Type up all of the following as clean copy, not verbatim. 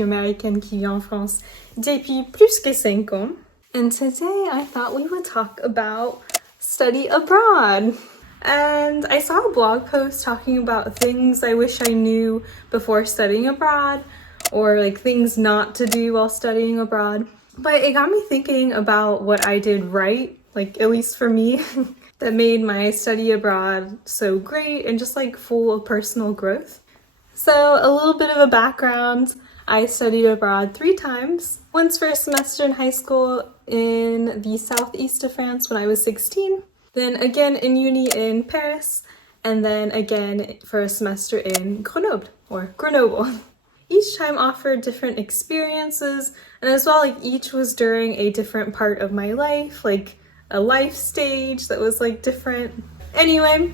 suis américaine qui vit en France depuis plus que 5 ans. And today I thought we would talk about study abroad. And I saw a blog post talking about things I wish I knew before studying abroad, or like things not to do while studying abroad. But it got me thinking about what I did right, like at least for me, that made my study abroad so great and just like full of personal growth. So a little bit of a background. I studied abroad 3 times. Once for a semester in high school in the southeast of France when I was 16. Then again in uni in Paris. And then again for a semester in Grenoble, or Grenoble. Each time offered different experiences, and as well, like each was during a different part of my life, like a life stage that was like different. Anyway,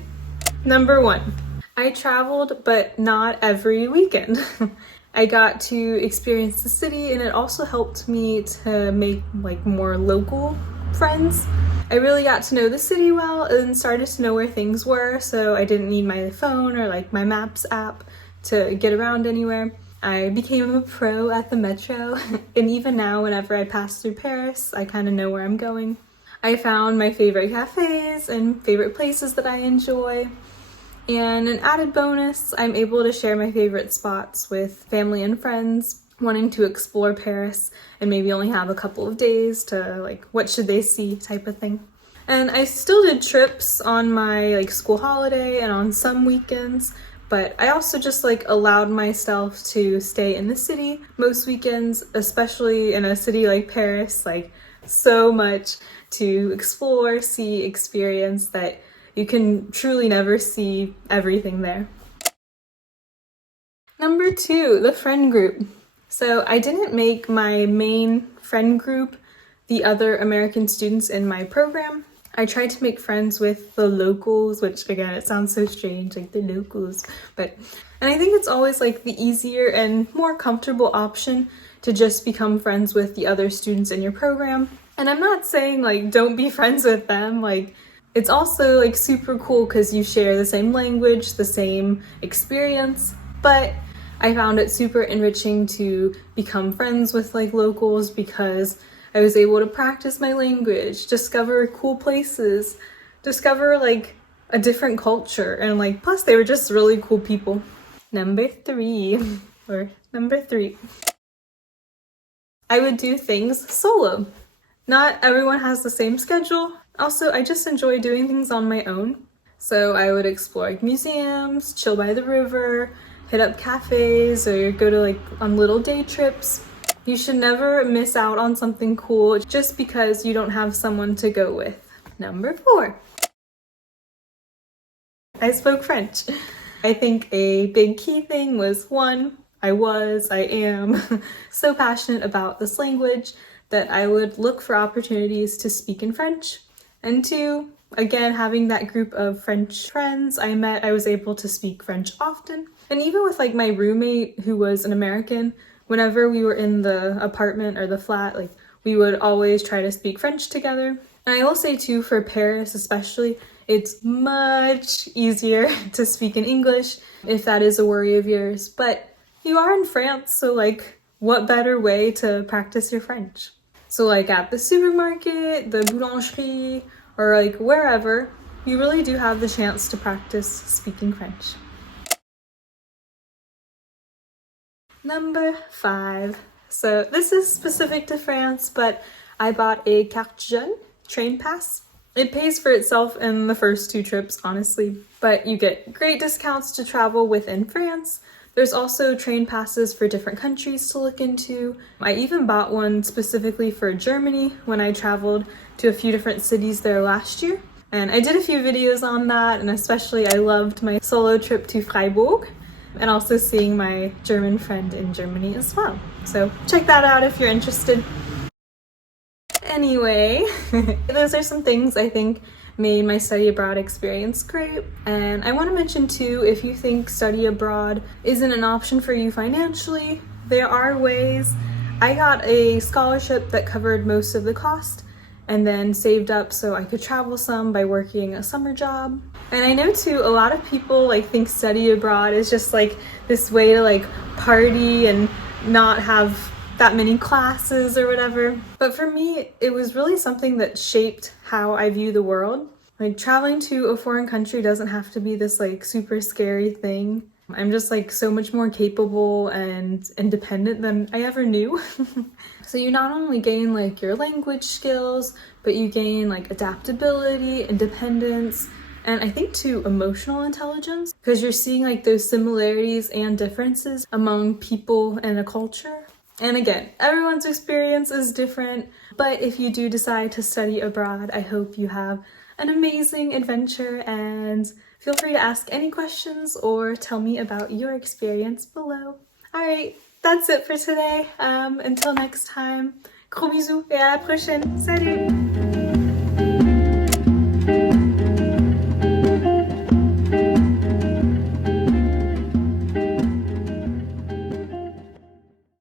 number 1. I traveled, but not every weekend. I got to experience the city, and it also helped me to make like more local friends. I really got to know the city well and started to know where things were, so I didn't need my phone or like my Maps app to get around anywhere. I became a pro at the metro, and even now whenever I pass through Paris, I kind of know where I'm going. I found my favorite cafes and favorite places that I enjoy. And an added bonus, I'm able to share my favorite spots with family and friends wanting to explore Paris and maybe only have a couple of days to like, what should they see type of thing. And I still did trips on my like school holiday and on some weekends, but I also just like allowed myself to stay in the city most weekends, especially in a city like Paris, like so much to explore, see, experience that you can truly never see everything there. Number 2, the friend group. So I didn't make my main friend group the other American students in my program. I tried to make friends with the locals, which again, it sounds so strange, like the locals, and I think it's always like the easier and more comfortable option to just become friends with the other students in your program. And I'm not saying like don't be friends with them, like it's also like super cool because you share the same language, the same experience, but I found it super enriching to become friends with like locals because I was able to practice my language, discover cool places, discover like a different culture, and like plus they were just really cool people. Number 3. I would do things solo. Not everyone has the same schedule. Also, I just enjoy doing things on my own. So I would explore like museums, chill by the river, hit up cafes, or go to like on little day trips. You should never miss out on something cool just because you don't have someone to go with. Number 4. I spoke French. I think a big key thing was 1, I am so passionate about this language that I would look for opportunities to speak in French. And 2, again, having that group of French friends I met, I was able to speak French often. And even with like my roommate who was an American, whenever we were in the apartment or the flat, like we would always try to speak French together. And I will say too, for Paris especially, it's much easier to speak in English if that is a worry of yours. But you are in France, so like what better way to practice your French? So like at the supermarket, the boulangerie, or like wherever, you really do have the chance to practice speaking French. Number 5. So this is specific to France, but I bought a carte jeune train pass. It pays for itself in the first 2 trips, honestly, but you get great discounts to travel within France. There's also train passes for different countries to look into. I even bought one specifically for Germany when I traveled to a few different cities there last year. And I did a few videos on that, and especially I loved my solo trip to Freiburg, and also seeing my German friend in Germany as well. So check that out if you're interested. Anyway, those are some things I think made my study abroad experience great. And I want to mention too, if you think study abroad isn't an option for you financially, there are ways. I got a scholarship that covered most of the cost and then saved up so I could travel some by working a summer job. And I know too, a lot of people like think study abroad is just like this way to like party and not have that many classes or whatever. But for me, it was really something that shaped how I view the world. Like traveling to a foreign country doesn't have to be this like super scary thing. I'm just like so much more capable and independent than I ever knew. So you not only gain like your language skills, but you gain like adaptability, independence, and I think too emotional intelligence, because you're seeing like those similarities and differences among people and a culture. And again, everyone's experience is different, but if you do decide to study abroad, I hope you have an amazing adventure, and feel free to ask any questions or tell me about your experience below. Alright, that's it for today. Until next time, gros bisous et à la prochaine. Salut!